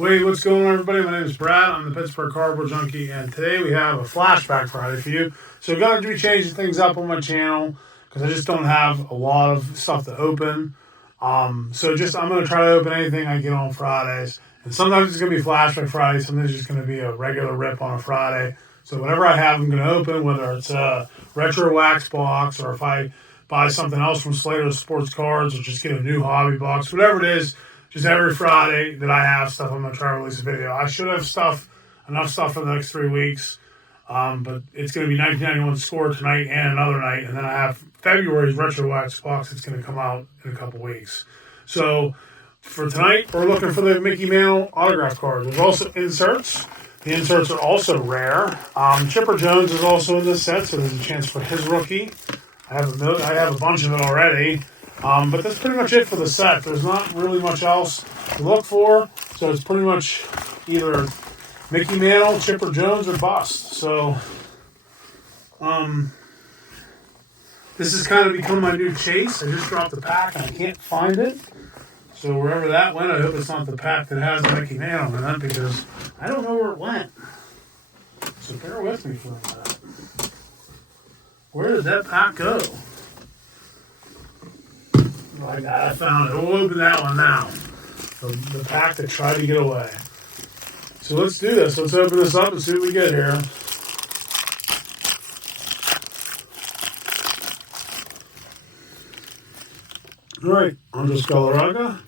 Wait, what's going on, everybody? My name is Brad. I'm the Pittsburgh Cardboard Junkie, and today we have a Flashback Friday for you. So we're going to be changing things up on my channel because I just don't have a lot of stuff to open. I'm going to try to open anything I get on Fridays. And sometimes it's going to be Flashback Friday, sometimes it's just going to be a regular rip on a Friday. So whatever I have, I'm going to open, whether it's a retro wax box or if I buy something else from Slater Sports Cards or just get a new hobby box, whatever it is. Just every Friday that I have stuff, I'm going to try to release a video. I should have enough stuff for the next 3 weeks. But it's going to be 1991 Score tonight and another night. And then I have February's Retro Wax box that's going to come out in a couple weeks. So for tonight, we're looking for the Mickey Mantle autograph cards. There's also inserts. The inserts are also rare. Chipper Jones is also in this set, so there's a chance for his rookie. I have a bunch of it already. But that's pretty much it for the set. There's not really much else to look for. So it's pretty much either Mickey Mantle, Chipper Jones, or bust. So this has kind of become my new chase. I just dropped the pack and I can't find it. So wherever that went, I hope it's not the pack that has Mickey Mantle in it because I don't know where it went. So bear with me for a minute. Where did that pack go? I found it. We'll open that one now. The pack that tried to get away. So let's do this. Let's open this up and see what we get here. All right. Andres Galarraga,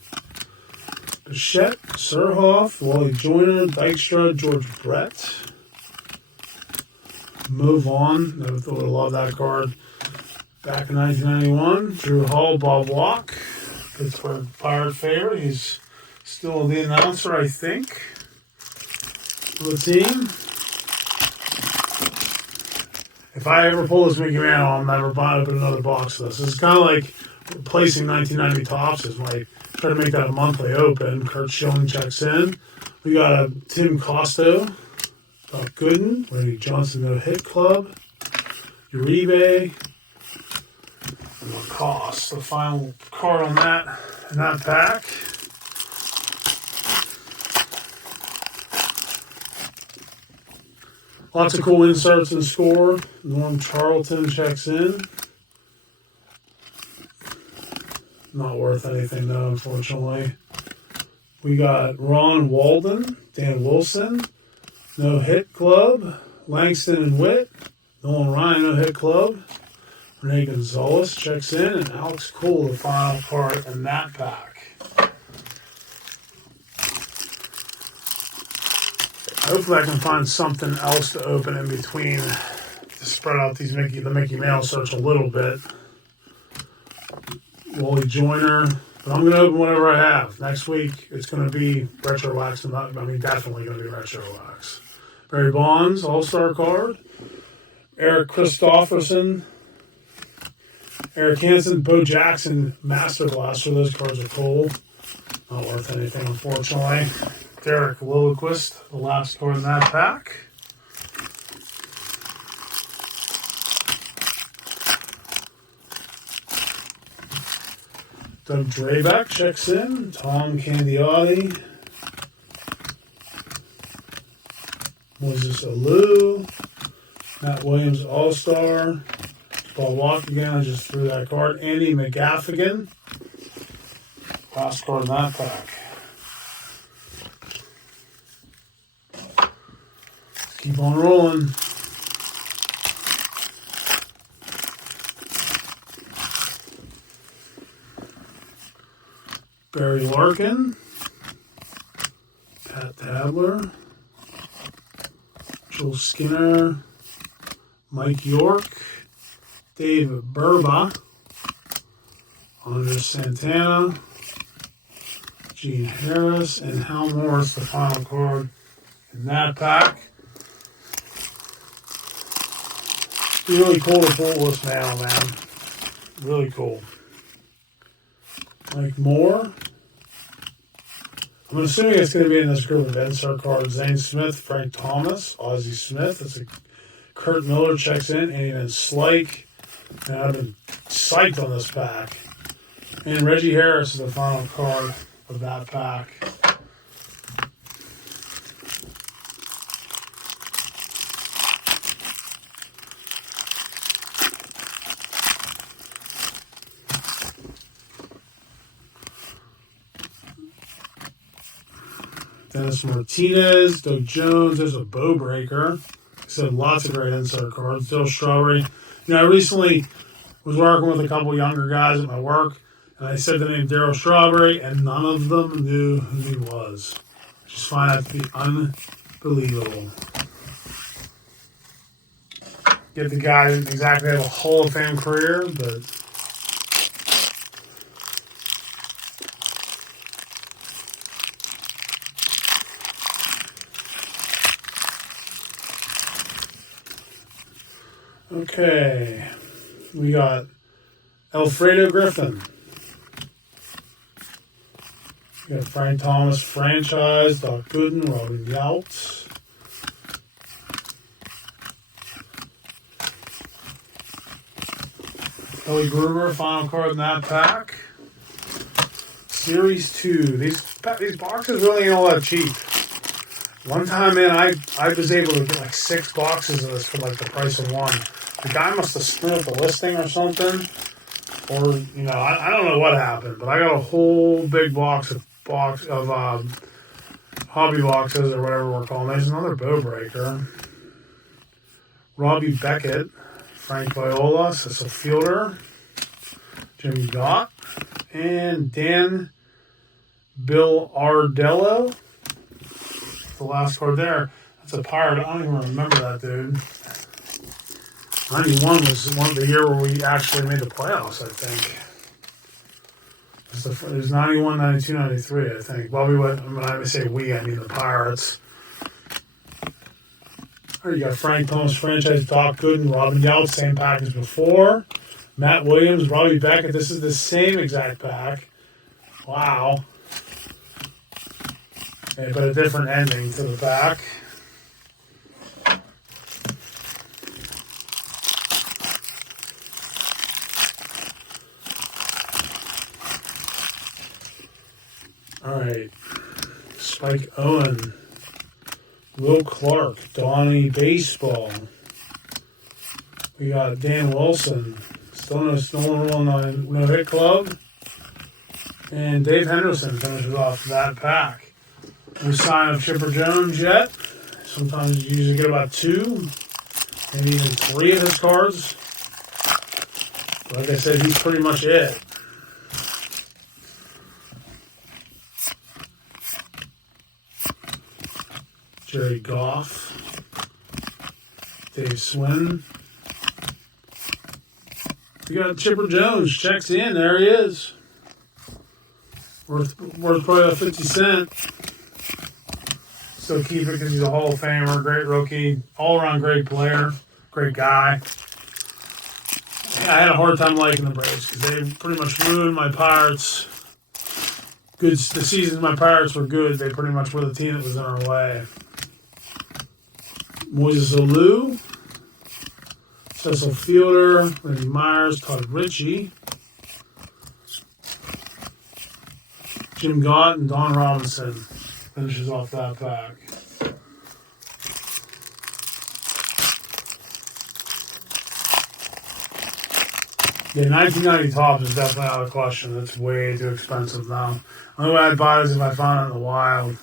Bichette, Surhoff, Wally Joyner, Dykstra, George Brett, Mo Vaughn. Never thought I loved that card. Back in 1991, Drew Hall, Bob Walk, Pittsburgh Pirate favorite. He's still the announcer, I think, for the team. If I ever pull this Mickey Mantle, I'll never open another box of this. It's kind of like replacing 1990 Topps. Is like try to make that a monthly open. Kurt Schilling checks in. We got a Tim Costo, Doc Gooden, Randy Johnson No Hit Club, Uribe. And what costs the final card on that in that pack. Lots of cool inserts in Score. Norm Charlton checks in. Not worth anything though, unfortunately. We got Ron Walden, Dan Wilson, No Hit Club, Langston and Witt, Nolan Ryan No Hit Club. Rene Gonzalez checks in, and Alex Cole, the final card in that pack. Hopefully I can find something else to open in between to spread out the Mickey Mantle search a little bit. Wally Joyner. But I'm going to open whatever I have. Next week, it's going to be Retro Wax. Definitely going to be Retro Wax. Barry Bonds, All-Star card. Eric Christopherson. Eric Hansen, Bo Jackson, Masterclass. So those cards are cool. Not worth anything, unfortunately. Derek Lilliquist, the last card in that pack. Doug Drayback checks in. Tom Candiotti. Moses Alou. Matt Williams, All-Star. Bob Walk again, I just threw that card. Andy McGaffigan. Last card in that pack. Let's keep on rolling. Barry Larkin. Pat Tadler. Joel Skinner. Mike York. Dave Burba, Andres Santana, Gene Harris, and Hal Morris, the final card in that pack. It's really cool to pull this now, man. Really cool. Mike Moore. I'm assuming it's going to be in this group of insert cards. Zane Smith, Frank Thomas, Ozzie Smith. That's a Kurt Miller checks in, and even Slike. And I've been psyched on this pack. And Reggie Harris is the final card of that pack. Dennis Martinez, Doug Jones. There's a bow breaker. I said lots of great insert cards. Dill Strawberry. You know, I recently was working with a couple younger guys at my work, and I said the name Daryl Strawberry, and none of them knew who he was. I just find that to be unbelievable. Get the guy didn't exactly have a Hall of Fame career, but okay. We got Alfredo Griffin. We got Frank Thomas franchise, Doc Gooden, Robin Yount. Kelly Gruber, final card in that pack. Series 2. These boxes really ain't all that cheap. One time, man, I was able to get like 6 boxes of this for like the price of one. The guy must have screwed up the listing or something. Or, you know, I don't know what happened, but I got a whole big box of hobby boxes or whatever we're calling. There's another bow breaker. Robbie Beckett, Frank Viola, Cecil Fielder, Jimmy Gott, and Dan Billardello. The last card there. That's a Pirate. I don't even remember that, dude. 91 was one of the year where we actually made the playoffs, I think. It was 91, 92, 93, I think. Well, when I say we, I mean the Pirates. All right, you got Frank Thomas franchise, Doc Gooden, Robin Yount, same pack as before. Matt Williams, Robbie Beckett. This is the same exact pack. Wow. Okay, but a different ending to the back. All right. Spike Owen. Will Clark. Donnie Baseball. We got Dan Wilson. Still no rule no hit club. And Dave Henderson finishes off that pack. No sign of Chipper Jones yet. Sometimes you usually get about 2, maybe even 3 of his cards. Like I said, he's pretty much it. Jerry Goff, Dave Swin. We got Chipper Jones, checks in, there he is. Worth probably about 50 cents. Still keep it because he's a Hall of Famer, great rookie, all-around great player, great guy. Yeah, I had a hard time liking the Braves because they pretty much ruined my Pirates. The seasons my Pirates were good, they pretty much were the team that was in our way. Moises Alou, Cecil Fielder, Randy Myers, Todd Ritchie, Jim Gott, and Don Robinson finishes off that pack. Yeah, 1990 Topps is definitely out of the question. It's way too expensive now. The only way I'd buy it is if I found it in the wild.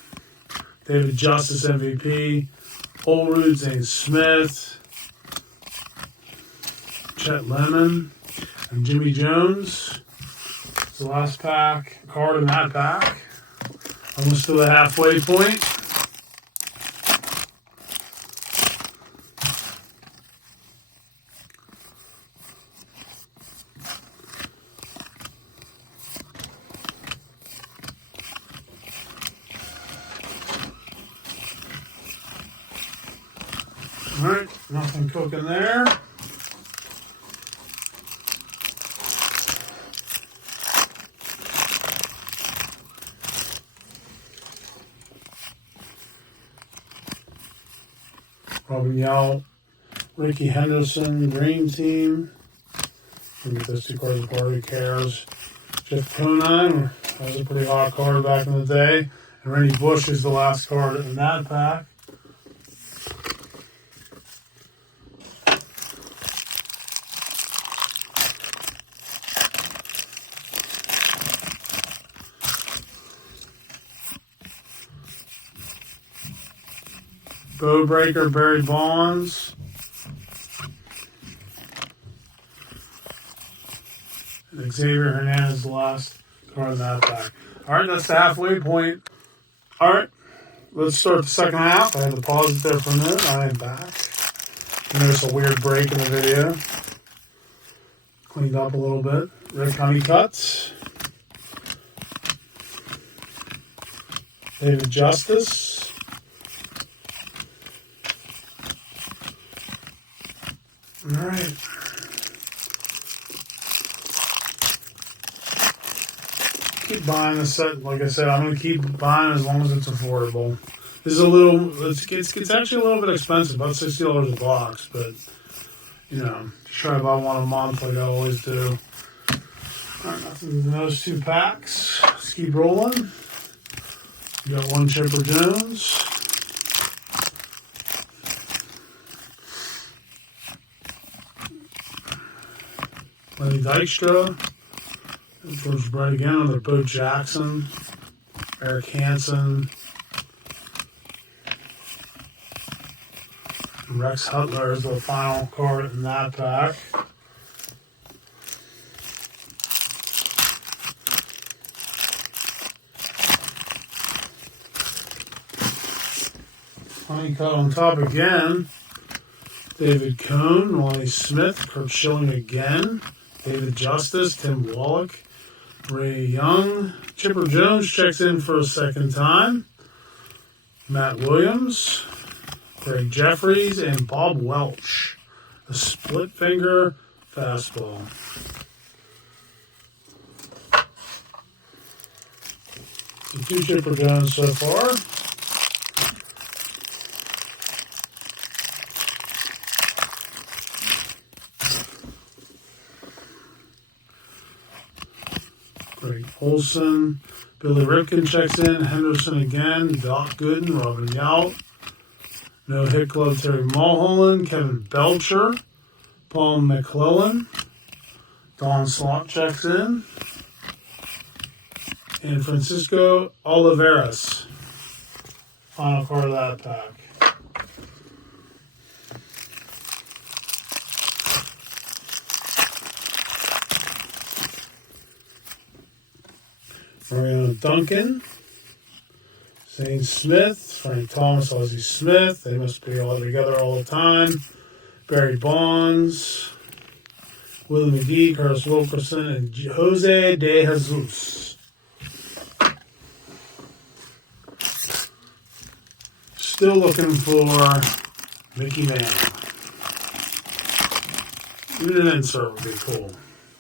David Justice MVP. Olrud, Zane Smith, Chet Lemon, and Jimmy Jones. It's the last card in that pack. Almost to the halfway point. All right, nothing cooking there. Robin Yount, Ricky Henderson, Dream Team. We'll get those 2 cards apart, who cares? Jeff Conine, that was a pretty hot card back in the day. And Randy Bush is the last card in that pack. Bow Breaker, Barry Bonds. And Xavier Hernandez, the last card in that pack. All right, that's the halfway point. All right, let's start the second half. I had to pause it there for a minute. I am back. You notice a weird break in the video. Cleaned up a little bit. Rick Honeycutt. David Justice. All right. Keep buying this set. Like I said, I'm going to keep buying as long as it's affordable. This is a little, it's actually a little bit expensive, about $60 a box, but, you know, just try to buy one a month like I always do. All right, nothing in those two packs. Let's keep rolling. We got one Chipper Jones. Lenny Dykstra. George Brett again, another Bo Jackson. Eric Hansen. Rex Hutler is the final card in that pack. Honeycutt on top again. David Cohn, Lonnie Smith, Kurt Schilling again. David Justice, Tim Wallach, Ray Young. Chipper Jones checks in for a second time. Matt Williams, Greg Jeffries, and Bob Welch. A split finger fastball. So 2 Chipper Jones so far. Greg Olson, Billy Ripken checks in, Henderson again, Doc Gooden, Robin Yount, No Hit Club, Terry Mulholland, Kevin Belcher, Paul McClellan, Don Slott checks in, and Francisco Olivares. Final card of that pack. Mariano Duncan, Zane Smith, Frank Thomas, Ozzie Smith. They must be all together all the time. Barry Bonds, Willie McGee, Curtis Wilkerson, and Jose De Jesus. Still looking for Mickey Mantle. Even an insert would be cool.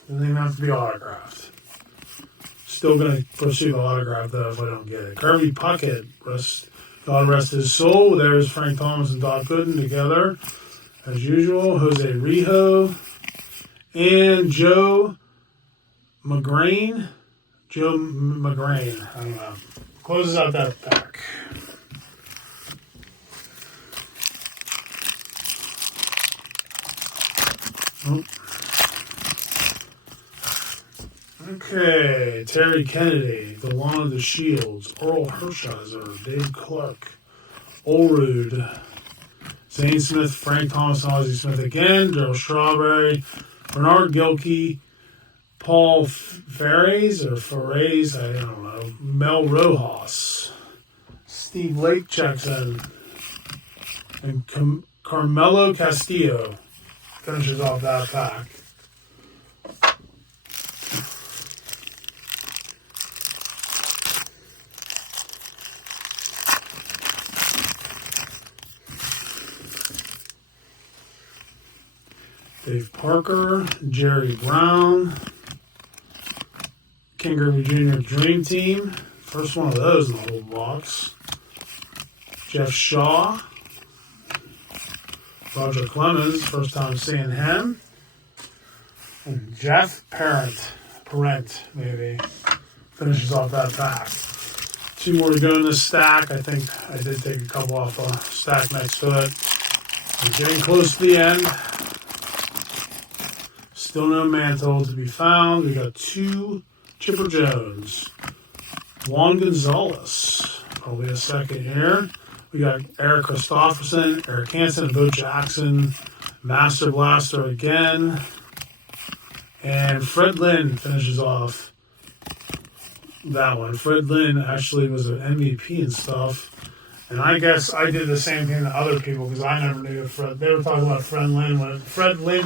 Doesn't even have to be autographed. Still going to pursue the autograph, though, if I don't get it. Kirby Puckett, God rest his soul. There's Frank Thomas and Doc Gooden together, as usual. Jose Rijo and Joe McGrain. I don't know. Closes out that pack. Oh. Okay, Terry Kennedy, the Lawn of the Shields, Earl Hershiser, Dave Clark, Olrud, Zane Smith, Frank Thomas, Ozzie Smith again, Darryl Strawberry, Bernard Gilkey, Paul Ferries, I don't know, Mel Rojas, Steve Lake checks in, and Carmelo Castillo finishes off that pack. Dave Parker, Jerry Brown, King Griffey Jr. Dream Team. First one of those in the whole box. Jeff Shaw, Roger Clemens, first time seeing him. And Jeff Parent, maybe, finishes off that pack. 2 more to go in this stack. I think I did take a couple off the stack next to it. I'm getting close to the end. Still no Mantle to be found. We got 2 Chipper Jones. Juan Gonzalez, probably a second here. We got Eric Christopherson, Eric Hansen, Bo Jackson, Master Blaster again. And Fred Lynn finishes off that one. Fred Lynn actually was an MVP and stuff. And I guess I did the same thing to other people because I never knew Fred. They were talking about Fred Lynn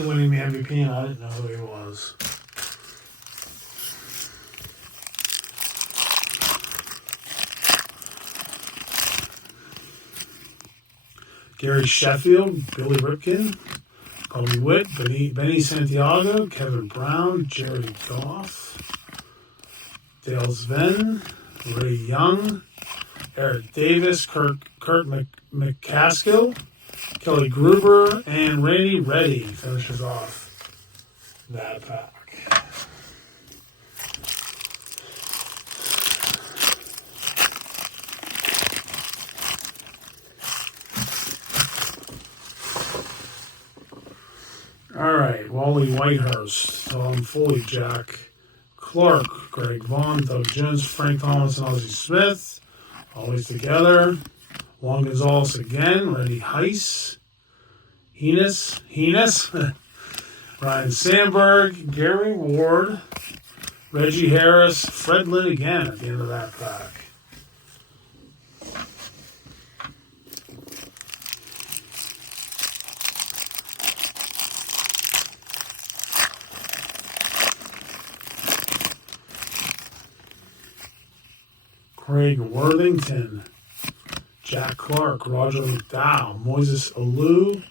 winning the MVP, and I didn't know who he was. Gary Sheffield, Billy Ripken, Bobby Witt, Benny Santiago, Kevin Brown, Jerry Goff, Dale Sven, Ray Young, Eric Davis, Kurt McCaskill, Kelly Gruber, and Randy Reddy finishes off that pack. All right, Wally Whitehurst, Tom Foley, Jack Clark, Greg Vaughn, Doug Jones, Frank Thomas, and Ozzie Smith. Always together. Juan Gonzalez again. Randy Heiss. Heenis. Ryan Sandberg. Gary Ward. Reggie Harris. Fred Lynn again at the end of that pack. Craig Worthington, Jack Clark, Roger McDowell, Moises Alou,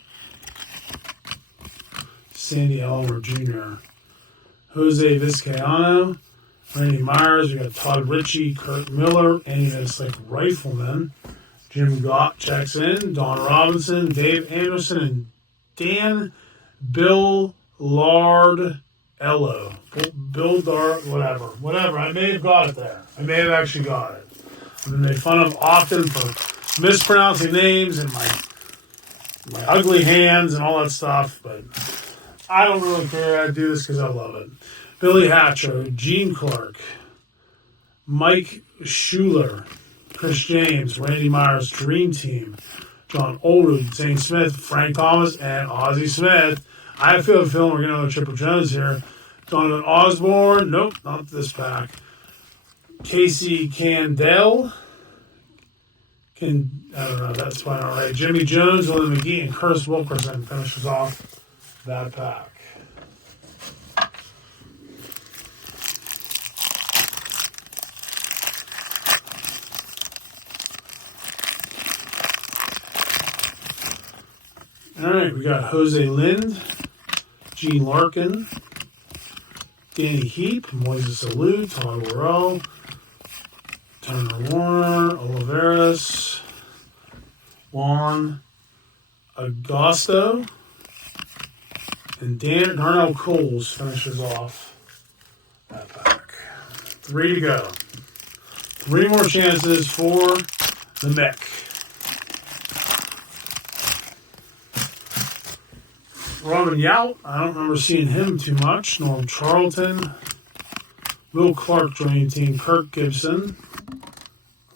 Sandy Elmer Jr., Jose Vizcaino, Randy Myers. We got Todd Ritchie, Kurt Miller, Andy like Rifleman, Jim Gott checks in, Don Robinson, Dave Anderson, and Dan Bill Lardello. Bill Dart, whatever. I may have got it there. I may have actually got it. I've been made fun of often for mispronouncing names and my ugly hands and all that stuff, but I don't really care. I do this because I love it. Billy Hatcher, Gene Clark, Mike Schuler, Chris James, Randy Myers, Dream Team, John Oldwood, Zane Smith, Frank Thomas, and Ozzie Smith. I have a feeling we're getting another Triple Jones here. Donovan Osborne, nope, not this pack. Casey Candell, I don't know, that's fine, all right. Jimmy Jones, Willie McGee, and Curtis Wilkerson finishes off that pack. All right, we got Jose Lind, Gene Larkin, Danny Heap, Moises Alou, Todd Worrell, Turner Warner, Oliveras, Juan Agosto, and Darnell Coles finishes off that pack. 3 to go. 3 more chances for the Mick. Robin Yount, I don't remember seeing him too much. Norm Charlton, Will Clark joining team, Kirk Gibson,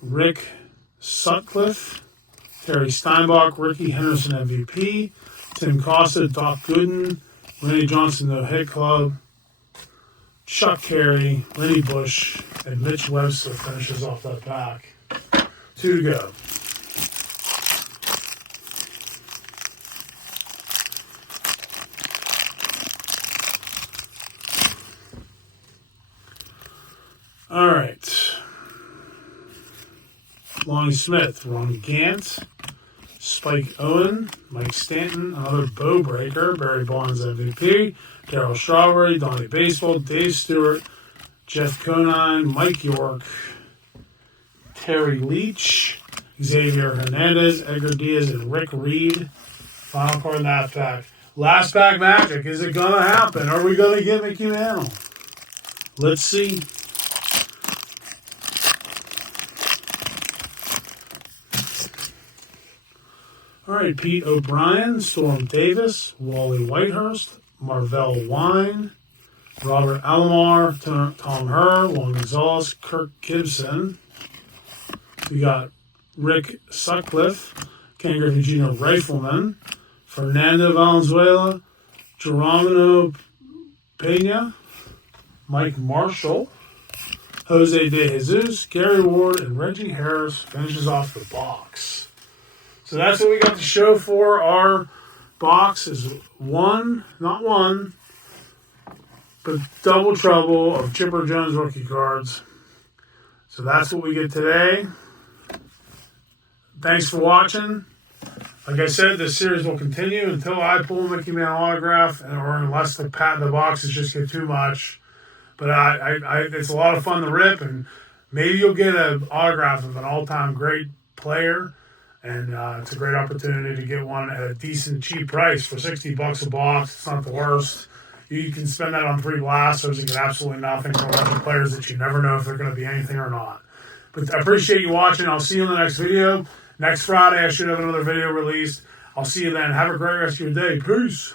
Rick Sutcliffe, Terry Steinbach, Ricky Henderson MVP, Tim Costa, Doc Gooden, Randy Johnson No Hit Club, Chuck Carey, Lenny Bush, and Mitch Webster finishes off that pack. 2 to go. All right. Lonnie Smith, Ron Gant, Spike Owen, Mike Stanton, another bow breaker, Barry Bonds MVP, Darryl Strawberry, Donnie Baseball, Dave Stewart, Jeff Conine, Mike York, Terry Leach, Xavier Hernandez, Edgar Diaz, and Rick Reed. Final card in that pack. Last pack magic. Is it going to happen? Are we going to get Mickey Mantle? Let's see. All right, Pete O'Brien, Storm Davis, Wally Whitehurst, Marvell Wine, Robert Alomar, Tom Herr, Juan Gonzalez, Kirk Gibson. We got Rick Sutcliffe, Ken Griffey Jr. Rifleman, Fernando Valenzuela, Geronimo Pena, Mike Marshall, Jose De Jesus, Gary Ward, and Reggie Harris finishes off the box. So that's what we got to show for. Our box is not one, but double trouble of Chipper Jones rookie cards. So that's what we get today. Thanks for watching. Like I said, this series will continue until I pull a Mickey Man autograph, or unless the boxes just get too much. But it's a lot of fun to rip, and maybe you'll get an autograph of an all-time great player, and it's a great opportunity to get one at a decent, cheap price for $60 a box. It's not the worst. You can spend that on 3 blasters and get absolutely nothing from a bunch of players that you never know if they're going to be anything or not. But I appreciate you watching. I'll see you in the next video. Next Friday, I should have another video released. I'll see you then. Have a great rest of your day. Peace.